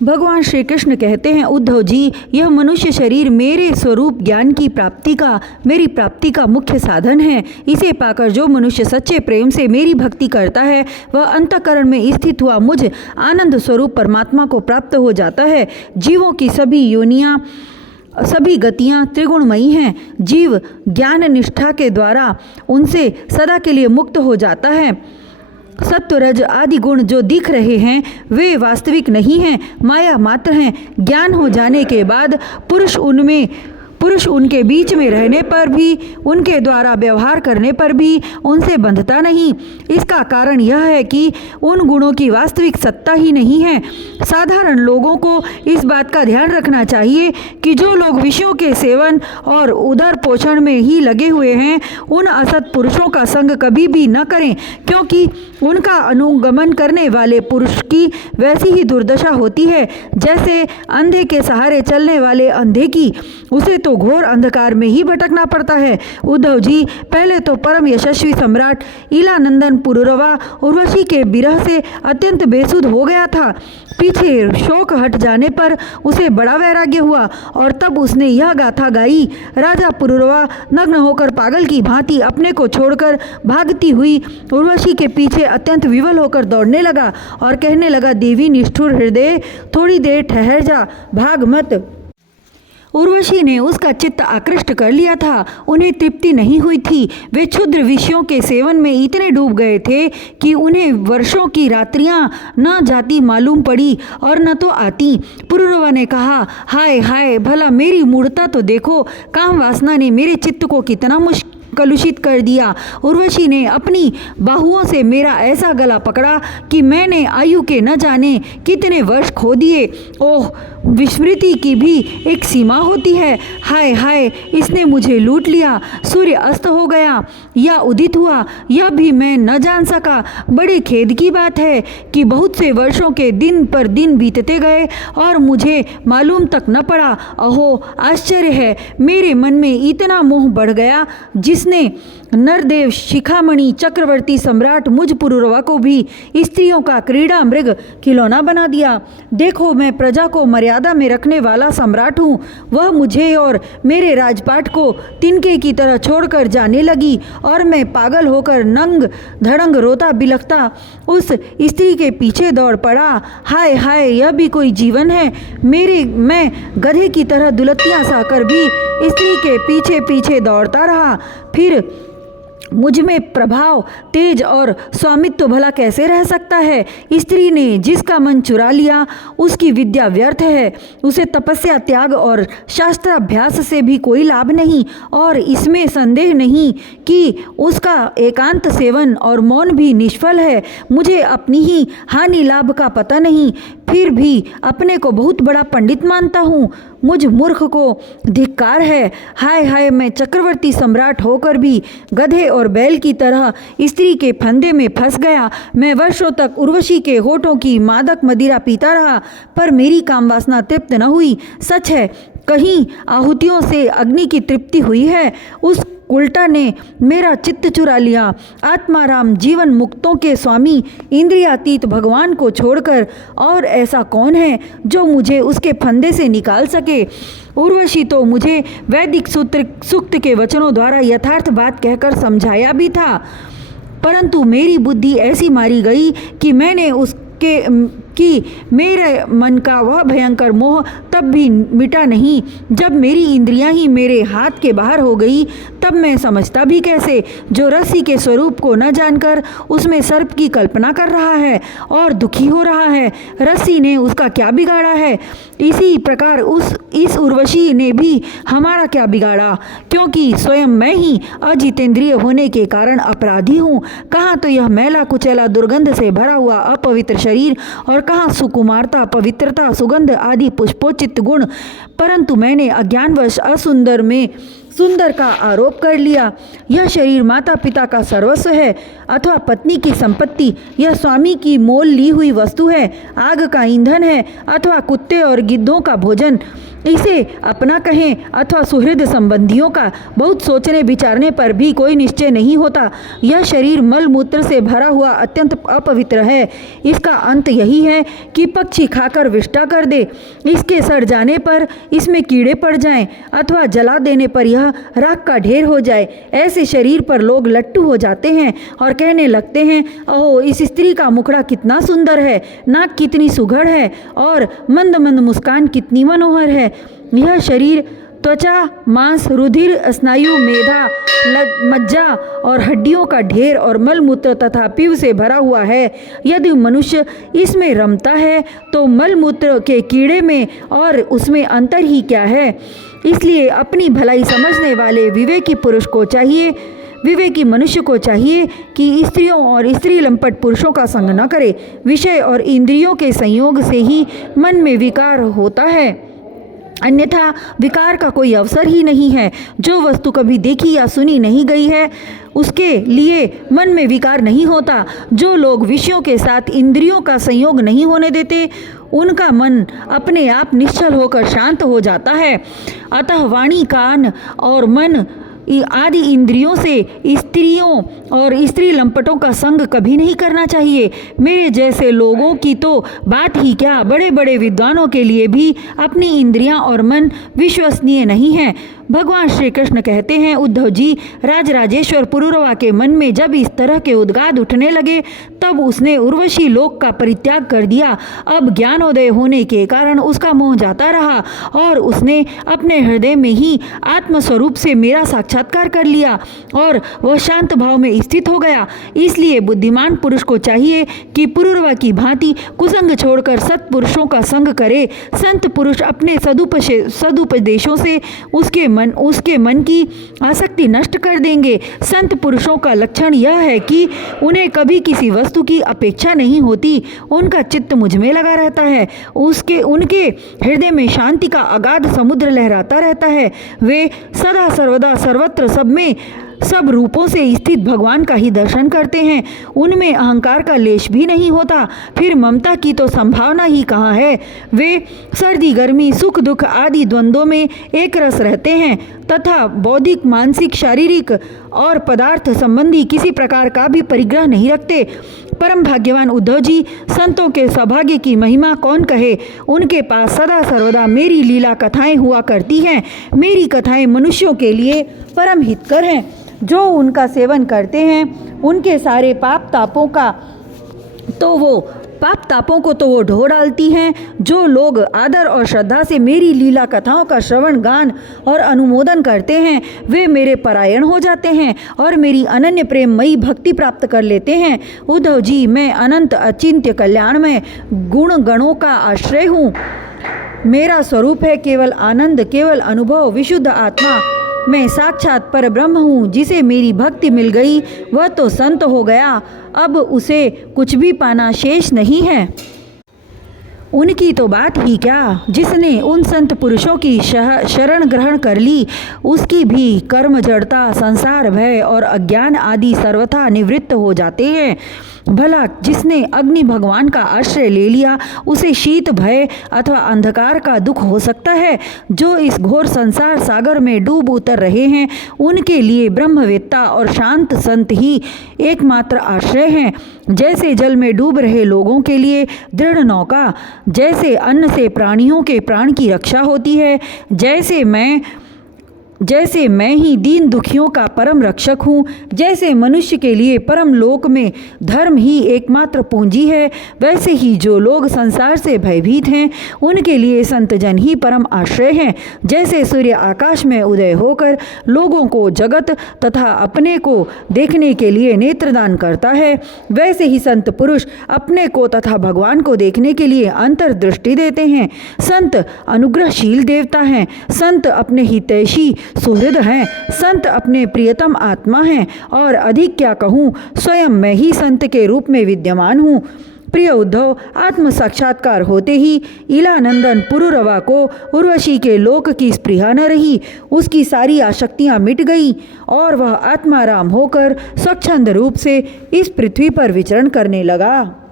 भगवान श्री कृष्ण कहते हैं, उद्धव जी, यह मनुष्य शरीर मेरे स्वरूप ज्ञान की प्राप्ति का, मेरी प्राप्ति का मुख्य साधन है। इसे पाकर जो मनुष्य सच्चे प्रेम से मेरी भक्ति करता है वह अंतःकरण में स्थित हुआ मुझ आनंद स्वरूप परमात्मा को प्राप्त हो जाता है। जीवों की सभी योनियाँ, सभी गतियाँ त्रिगुणमयी हैं। जीव ज्ञान निष्ठा के द्वारा उनसे सदा के लिए मुक्त हो जाता है। सत्व रज आदि गुण जो दिख रहे हैं वे वास्तविक नहीं हैं, माया मात्र हैं। ज्ञान हो जाने के बाद पुरुष उनके बीच में रहने पर भी, उनके द्वारा व्यवहार करने पर भी उनसे बंधता नहीं। इसका कारण यह है कि उन गुणों की वास्तविक सत्ता ही नहीं है। साधारण लोगों को इस बात का ध्यान रखना चाहिए कि जो लोग विषयों के सेवन और उदर पोषण में ही लगे हुए हैं उन असत पुरुषों का संग कभी भी न करें, क्योंकि उनका अनुगमन करने वाले पुरुष की वैसी ही दुर्दशा होती है जैसे अंधे के सहारे चलने वाले अंधे की। उसे तो घोर अंधकार में ही भटकना पड़ता है। उद्धव जी, पहले तो परम यशस्वी सम्राट इलानंदन पुरुरवा उर्वशी के विरह से अत्यंत बेसुध हो गया था। पीछे शोक हट जाने पर उसे बड़ा वैराग्य हुआ और तब उसने यह गाथा गाई। राजा पुरुरवा नग्न होकर पागल की भांति अपने को छोड़कर भागती हुई उर्वशी के पीछे अत्यंत विवल होकर दौड़ने लगा और कहने लगा, देवी निष्ठुर हृदय, थोड़ी देर ठहर जा, भाग मत। उर्वशी ने उसका चित्त आकृष्ट कर लिया था। उन्हें तृप्ति नहीं हुई थी। वे क्षुद्र विषयों के सेवन में इतने डूब गए थे कि उन्हें वर्षों की रात्रियां न जाती मालूम पड़ी और न तो आती। पुरुरवा ने कहा, हाय हाय, भला मेरी मूढ़ता तो देखो, काम वासना ने मेरे चित्त को कितना कलुषित कर दिया। उर्वशी ने अपनी बाहुओं से मेरा ऐसा गला पकड़ा कि मैंने आयु के न जाने कितने वर्ष खो दिए। ओह, विस्मृति की भी एक सीमा होती है। हाय हाय, इसने मुझे लूट लिया। सूर्य अस्त हो गया या उदित हुआ यह भी मैं न जान सका। बड़े खेद की बात है कि बहुत से वर्षों के दिन पर दिन बीतते गए और मुझे मालूम तक न पड़ा। अहो, आश्चर्य है, मेरे मन में इतना मोह बढ़ गया जिसने नरदेव शिखामणि चक्रवर्ती सम्राट मुझ पुरुरवा को भी स्त्रियों का क्रीड़ा मृग खिलौना बना दिया। देखो, मैं प्रजा को मर्यादा में रखने वाला सम्राट हूँ। वह मुझे और मेरे राजपाट को तिनके की तरह छोड़कर जाने लगी और मैं पागल होकर नंग धड़ंग रोता बिलखता उस स्त्री के पीछे दौड़ पड़ा। हाय हाय, यह भी कोई जीवन है। मैं गधे की तरह दुलत्तियाँ सहकर भी स्त्री के पीछे पीछे दौड़ता रहा। फिर मुझ में प्रभाव, तेज और स्वामित्व भला कैसे रह सकता है? स्त्री ने जिसका मन चुरा लिया उसकी विद्या व्यर्थ है। उसे तपस्या, त्याग और शास्त्राभ्यास से भी कोई लाभ नहीं और इसमें संदेह नहीं कि उसका एकांत सेवन और मौन भी निष्फल है। मुझे अपनी ही हानि लाभ का पता नहीं, फिर भी अपने को बहुत बड़ा पंडित मानता हूँ। मुझ मूर्ख को धिक्कार है। हाय हाय, मैं चक्रवर्ती सम्राट होकर भी गधे और बैल की तरह स्त्री के फंदे में फंस गया। मैं वर्षों तक उर्वशी के होठों की मादक मदिरा पीता रहा पर मेरी काम वासना तृप्त न हुई। सच है, कहीं आहुतियों से अग्नि की तृप्ति हुई है। उस उल्टा ने मेरा चित्त चुरा लिया। आत्माराम जीवन मुक्तों के स्वामी इंद्रियातीत भगवान को छोड़कर और ऐसा कौन है जो मुझे उसके फंदे से निकाल सके? उर्वशी तो मुझे वैदिक सूक्त के वचनों द्वारा यथार्थ बात कहकर समझाया भी था, परंतु मेरी बुद्धि ऐसी मारी गई कि मैंने मेरे मन का वह भयंकर मोह तब भी मिटा नहीं। जब मेरी इंद्रियां ही मेरे हाथ के बाहर हो गई तब मैं समझता भी कैसे? जो रस्सी के स्वरूप को न जानकर उसमें सर्प की कल्पना कर रहा है और दुखी हो रहा है, रस्सी ने उसका क्या बिगाड़ा है? इसी प्रकार इस उर्वशी ने भी हमारा क्या बिगाड़ा, क्योंकि स्वयं मैं ही अजितेंद्रिय होने के कारण अपराधी हूँ। कहाँ तो यह मैला कुचैला दुर्गंध से भरा हुआ अपवित्र शरीर और कहाँ सुकुमारता, पवित्रता, सुगंध आदि पुष्पोचित गुण, परंतु मैंने अज्ञानवश असुंदर में सुंदर का आरोप कर लिया। यह शरीर माता पिता का सर्वस्व है अथवा पत्नी की संपत्ति, यह स्वामी की मोल ली हुई वस्तु है, आग का ईंधन है अथवा कुत्ते और गिद्धों का भोजन, इसे अपना कहें अथवा सुहृद संबंधियों का, बहुत सोचने विचारने पर भी कोई निश्चय नहीं होता। यह शरीर मल मूत्र से भरा हुआ अत्यंत अपवित्र है। इसका अंत यही है कि पक्षी खाकर विष्टा कर दे, इसके सड़ जाने पर इसमें कीड़े पड़ जाएं अथवा जला देने पर यह राख का ढेर हो जाए। ऐसे शरीर पर लोग लट्टू हो जाते हैं और कहने लगते हैं, ओह इस स्त्री का मुखड़ा कितना सुंदर है, नाक कितनी सुघड़ है और मंद मंद मुस्कान कितनी मनोहर है। यह शरीर त्वचा, मांस, रुधिर, स्नायु, मेधा, मज्जा और हड्डियों का ढेर और मलमूत्र तथा पीव से भरा हुआ है। यदि मनुष्य इसमें रमता है तो मलमूत्र के कीड़े में और उसमें अंतर ही क्या है। इसलिए अपनी भलाई समझने वाले विवेकी पुरुष को चाहिए, विवेकी मनुष्य को चाहिए कि स्त्रियों और स्त्री लंपट पुरुषों का संग न करे। विषय और इंद्रियों के संयोग से ही मन में विकार होता है, अन्यथा विकार का कोई अवसर ही नहीं है। जो वस्तु कभी देखी या सुनी नहीं गई है उसके लिए मन में विकार नहीं होता। जो लोग विषयों के साथ इंद्रियों का संयोग नहीं होने देते उनका मन अपने आप निश्चल होकर शांत हो जाता है। अतः वाणी, कान और मन आदि इंद्रियों से स्त्रियों और स्त्री लंपटों का संग कभी नहीं करना चाहिए। मेरे जैसे लोगों की तो बात ही क्या, बड़े बड़े विद्वानों के लिए भी अपनी इंद्रियां और मन विश्वसनीय नहीं है। भगवान श्री कृष्ण कहते हैं, उद्धव जी, राजराजेश्वर पुरुरवा के मन में जब इस तरह के उद्गाद उठने लगे तब उसने उर्वशी लोक का परित्याग कर दिया। अब ज्ञानोदय होने के कारण उसका मोह जाता रहा और उसने अपने हृदय में ही आत्मस्वरूप से मेरा साक्षात्कार कर लिया और वह शांत भाव में स्थित हो गया। इसलिए बुद्धिमान पुरुष को चाहिए कि पुरुरवा की भांति कुसंग छोड़कर सत्पुरुषों का संग करे। संत पुरुष अपने सदुपदेशों से उसके मन की आसक्ति नष्ट कर देंगे। संत पुरुषों का लक्षण यह है कि उन्हें कभी किसी वस्तु की अपेक्षा नहीं होती, उनका चित्त मुझ में लगा रहता है, उनके हृदय में शांति का अगाध समुद्र लहराता रहता है। वे सदा सर्वदा सर्वत्र सब में सब रूपों से स्थित भगवान का ही दर्शन करते हैं। उनमें अहंकार का लेश भी नहीं होता। फिर ममता की तो संभावना ही कहाँ है। वे सर्दी, गर्मी, सुख, दुख आदि द्वंद्वों में एक रस रहते हैं तथा बौद्धिक, मानसिक, शारीरिक और पदार्थ संबंधी किसी प्रकार का भी परिग्रह नहीं रखते। परम भाग्यवान उद्धव जी, संतों के सौभाग्य की महिमा कौन कहे। उनके पास सदा सर्वदा मेरी लीला कथाएं हुआ करती हैं। मेरी कथाएं मनुष्यों के लिए परम हितकर हैं। जो उनका सेवन करते हैं उनके सारे पाप तापों को तो वो ढो डालती हैं। जो लोग आदर और श्रद्धा से मेरी लीला कथाओं का श्रवण, गान और अनुमोदन करते हैं वे मेरे परायण हो जाते हैं और मेरी अनन्य प्रेममयी भक्ति प्राप्त कर लेते हैं। उद्धव जी, मैं अनंत अचिंत्य कल्याणमय गुण गणों का आश्रय हूँ। मेरा स्वरूप है केवल आनंद, केवल अनुभव, विशुद्ध आत्मा। मैं साक्षात पर ब्रह्म हूँ। जिसे मेरी भक्ति मिल गई वह तो संत हो गया, अब उसे कुछ भी पाना शेष नहीं है। उनकी तो बात ही क्या, जिसने उन संत पुरुषों की शरण ग्रहण कर ली उसकी भी कर्म जड़ता, संसार भय और अज्ञान आदि सर्वथा निवृत्त हो जाते हैं। भला जिसने अग्नि भगवान का आश्रय ले लिया उसे शीत, भय अथवा अंधकार का दुख हो सकता है। जो इस घोर संसार सागर में डूब उतर रहे हैं उनके लिए ब्रह्मवेत्ता और शांत संत ही एकमात्र आश्रय हैं। जैसे जल में डूब रहे लोगों के लिए दृढ़ नौका, जैसे अन्न से प्राणियों के प्राण की रक्षा होती है, जैसे मैं ही दीन दुखियों का परम रक्षक हूँ, जैसे मनुष्य के लिए परम लोक में धर्म ही एकमात्र पूंजी है, वैसे ही जो लोग संसार से भयभीत हैं उनके लिए संतजन ही परम आश्रय हैं। जैसे सूर्य आकाश में उदय होकर लोगों को जगत तथा अपने को देखने के लिए नेत्रदान करता है, वैसे ही संत पुरुष अपने को तथा भगवान को देखने के लिए अंतर्दृष्टि देते हैं। संत अनुग्रहशील देवता हैं, संत अपने हितैषी सुहृद हैं, संत अपने प्रियतम आत्मा हैं और अधिक क्या कहूँ, स्वयं मैं ही संत के रूप में विद्यमान हूँ। प्रिय उद्धव, आत्म साक्षात्कार होते ही इलानंदन पुरुरवा को उर्वशी के लोक की स्पृहा न रही। उसकी सारी आसक्तियाँ मिट गई और वह आत्माराम होकर स्वच्छंद रूप से इस पृथ्वी पर विचरण करने लगा।